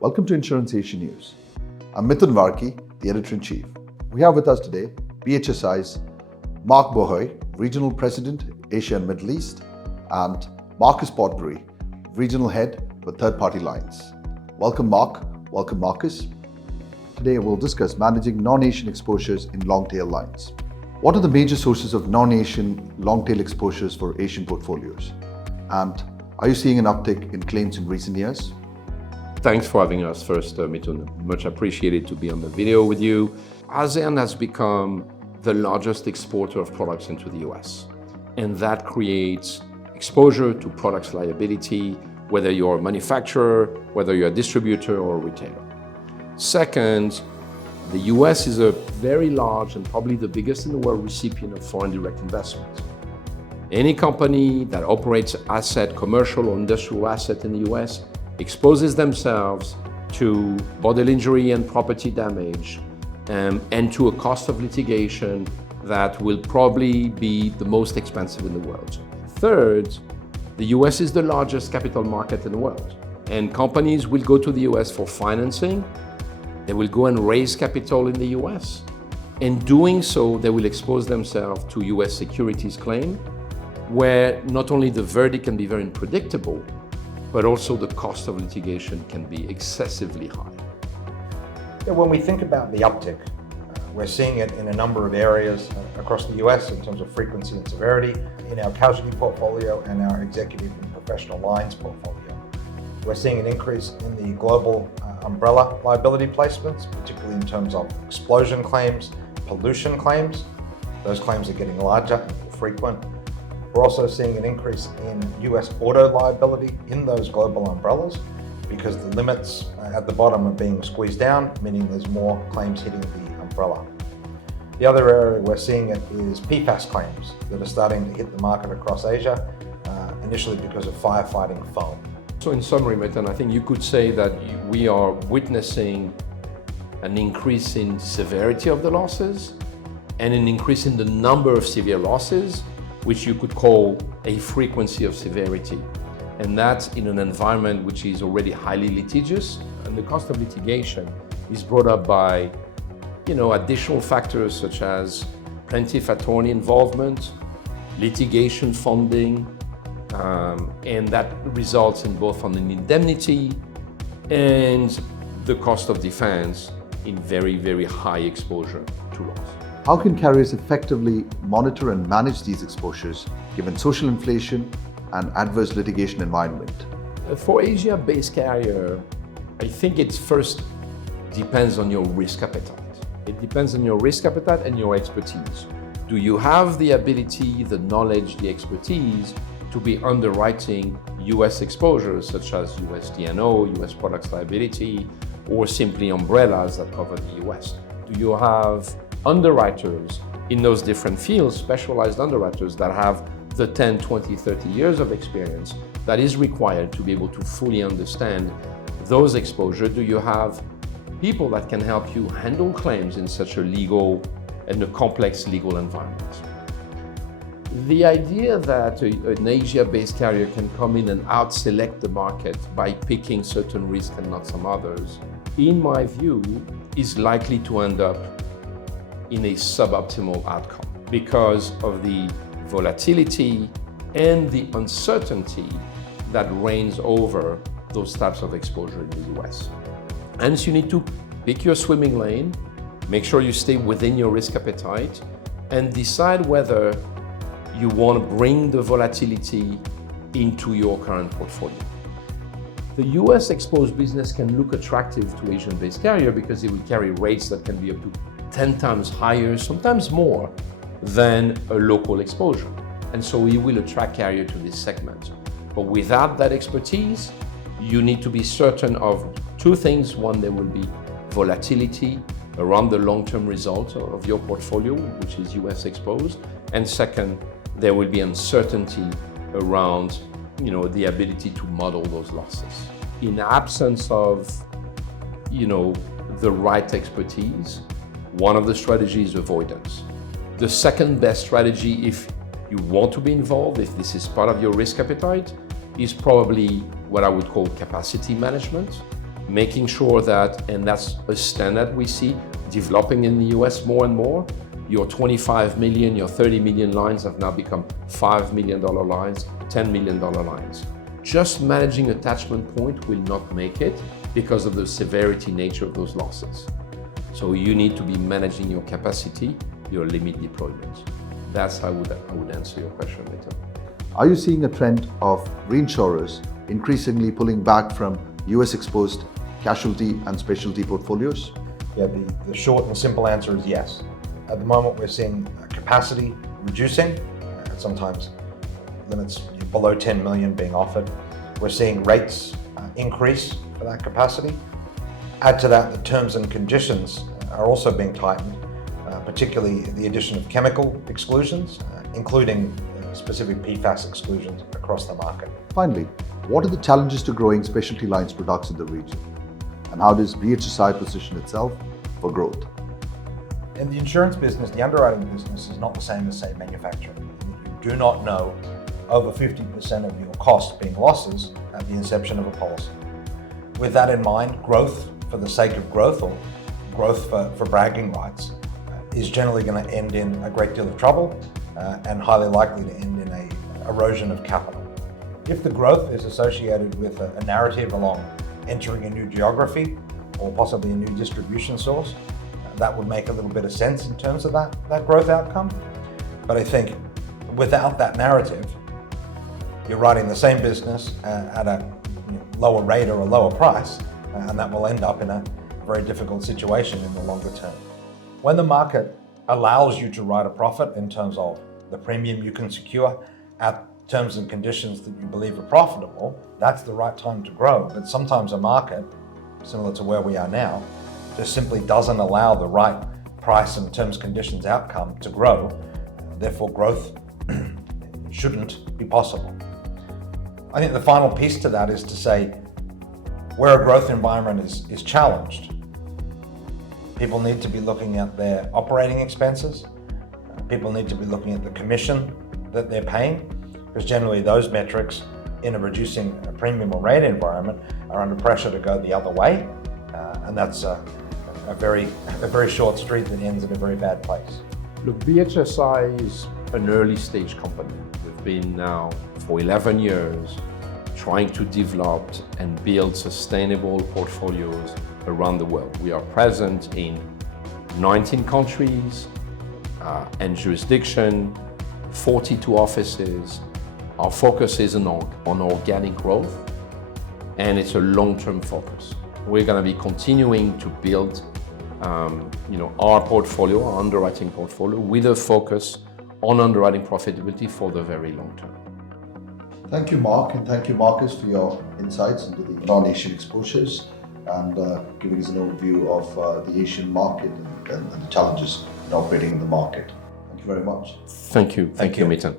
Welcome to InsuranceAsis News. I'm Mithun Varkey, the Editor-in-Chief. We have with us today BHSI's Marc Breuil, Regional President, Asia and Middle East, and Marcus Portbury, Regional Head for Third-Party Lines. Welcome Marc, welcome Marcus. Today we'll discuss managing non-Asian exposures in long-tail lines. What are the major sources of non-Asian long-tail exposures for Asian portfolios? And are you seeing an uptick in claims in recent years? Thanks for having us first, Mithun. Much appreciated to be on the video with you. ASEAN has become the largest exporter of products into the US, and that creates exposure to products liability, whether you're a manufacturer, whether you're a distributor or a retailer. Second, the US is a very large and probably the biggest in the world recipient of foreign direct investment. Any company that operates asset, commercial or industrial asset in the US exposes themselves to bodily injury and property damage and to a cost of litigation that will probably be the most expensive in the world. Third, the US is the largest capital market in the world, and companies will go to the US for financing. They will go and raise capital in the US. In doing so, they will expose themselves to US securities claim, where not only the verdict can be very unpredictable, but also the cost of litigation can be excessively high. Yeah, when we think about the uptick, we're seeing it in a number of areas across the US in terms of frequency and severity, in our casualty portfolio and our executive and professional lines portfolio. We're seeing an increase in the global umbrella liability placements, particularly in terms of explosion claims, pollution claims. Those claims are getting larger and more frequent. We're also seeing an increase in US auto liability in those global umbrellas because the limits at the bottom are being squeezed down, meaning there's more claims hitting the umbrella. The other area we're seeing it is PFAS claims that are starting to hit the market across Asia, initially because of firefighting foam. So in summary, Mithun, I think you could say that we are witnessing an increase in severity of the losses and an increase in the number of severe losses, which you could call a frequency of severity. And that's in an environment which is already highly litigious, and the cost of litigation is brought up by additional factors such as plaintiff attorney involvement, litigation funding, and that results in both on an indemnity and the cost of defense in very, very high exposure to loss. How can carriers effectively monitor and manage these exposures given social inflation and adverse litigation environment? For Asia-based carrier, I think it first depends on your risk appetite. It depends on your risk appetite and your expertise. Do you have the ability, the knowledge, the expertise to be underwriting US exposures such as US D&O, US products liability, or simply umbrellas that cover the US? Do you have underwriters in those different fields, specialized underwriters that have the 10, 20, 30 years of experience that is required to be able to fully understand those exposures? Do you have people that can help you handle claims in such a legal and a complex legal environment? The idea that an Asia-based carrier can come in and out-select the market by picking certain risks and not some others, in my view, is likely to end up in a suboptimal outcome because of the volatility and the uncertainty that reigns over those types of exposure in the US. Hence, you need to pick your swimming lane, make sure you stay within your risk appetite, and decide whether you want to bring the volatility into your current portfolio. The US exposed business can look attractive to Asian-based carrier because it will carry rates that can be up to 10 times higher, sometimes more, than a local exposure. And so it will attract carrier to this segment. But without that expertise, you need to be certain of two things. One, there will be volatility around the long-term result of your portfolio, which is US exposed. And second, there will be uncertainty around the ability to model those losses. In absence of the right expertise, one of the strategies is avoidance. The second best strategy, if you want to be involved, if this is part of your risk appetite, is probably what I would call capacity management, making sure that, and that's a standard we see developing in the US more and more, your 25 million, your 30 million lines have now become $5 million lines, $10 million lines. Just managing attachment point will not make it because of the severity nature of those losses. So you need to be managing your capacity, your limit deployment. That's how I would answer your question, Mithun. Are you seeing a trend of reinsurers increasingly pulling back from US exposed casualty and specialty portfolios? Yeah, the short and simple answer is yes. At the moment, we're seeing capacity reducing, sometimes limits below 10 million being offered. We're seeing rates increase for that capacity. Add to that, the terms and conditions are also being tightened, particularly the addition of chemical exclusions, including specific PFAS exclusions across the market. Finally, what are the challenges to growing specialty lines products in the region? And how does BHSI position itself for growth? In the insurance business, the underwriting business is not the same as, say, manufacturing. You do not know over 50% of your cost being losses at the inception of a policy. With that in mind, growth for the sake of growth or growth for bragging rights is generally going to end in a great deal of trouble and highly likely to end in an erosion of capital. If the growth is associated with a narrative along entering a new geography or possibly a new distribution source, that would make a little bit of sense in terms of that growth outcome. But I think without that narrative, you're writing the same business at a lower rate or a lower price, and that will end up in a very difficult situation in the longer term. When the market allows you to write a profit in terms of the premium you can secure at terms and conditions that you believe are profitable, that's the right time to grow. But sometimes a market, similar to where we are now, just simply doesn't allow the right price and terms conditions outcome to grow. Therefore, growth shouldn't be possible. I think the final piece to that is to say, where a growth environment is challenged, people need to be looking at their operating expenses. People need to be looking at the commission that they're paying, because generally those metrics in a reducing premium or rate environment are under pressure to go the other way. And that's a very short street that ends in a very bad place. Look, BHSI is an early stage company. We've been now for 11 years trying to develop and build sustainable portfolios around the world. We are present in 19 countries and jurisdiction, 42 offices. Our focus is on organic growth, and it's a long-term focus. We're going to be continuing to build our portfolio, our underwriting portfolio, with a focus on underwriting profitability for the very long term. Thank you, Marc, and thank you, Marcus, for your insights into the non-Asian exposures and giving us an overview of the Asian market and the challenges in operating in the market. Thank you very much. Thank you, Mithun.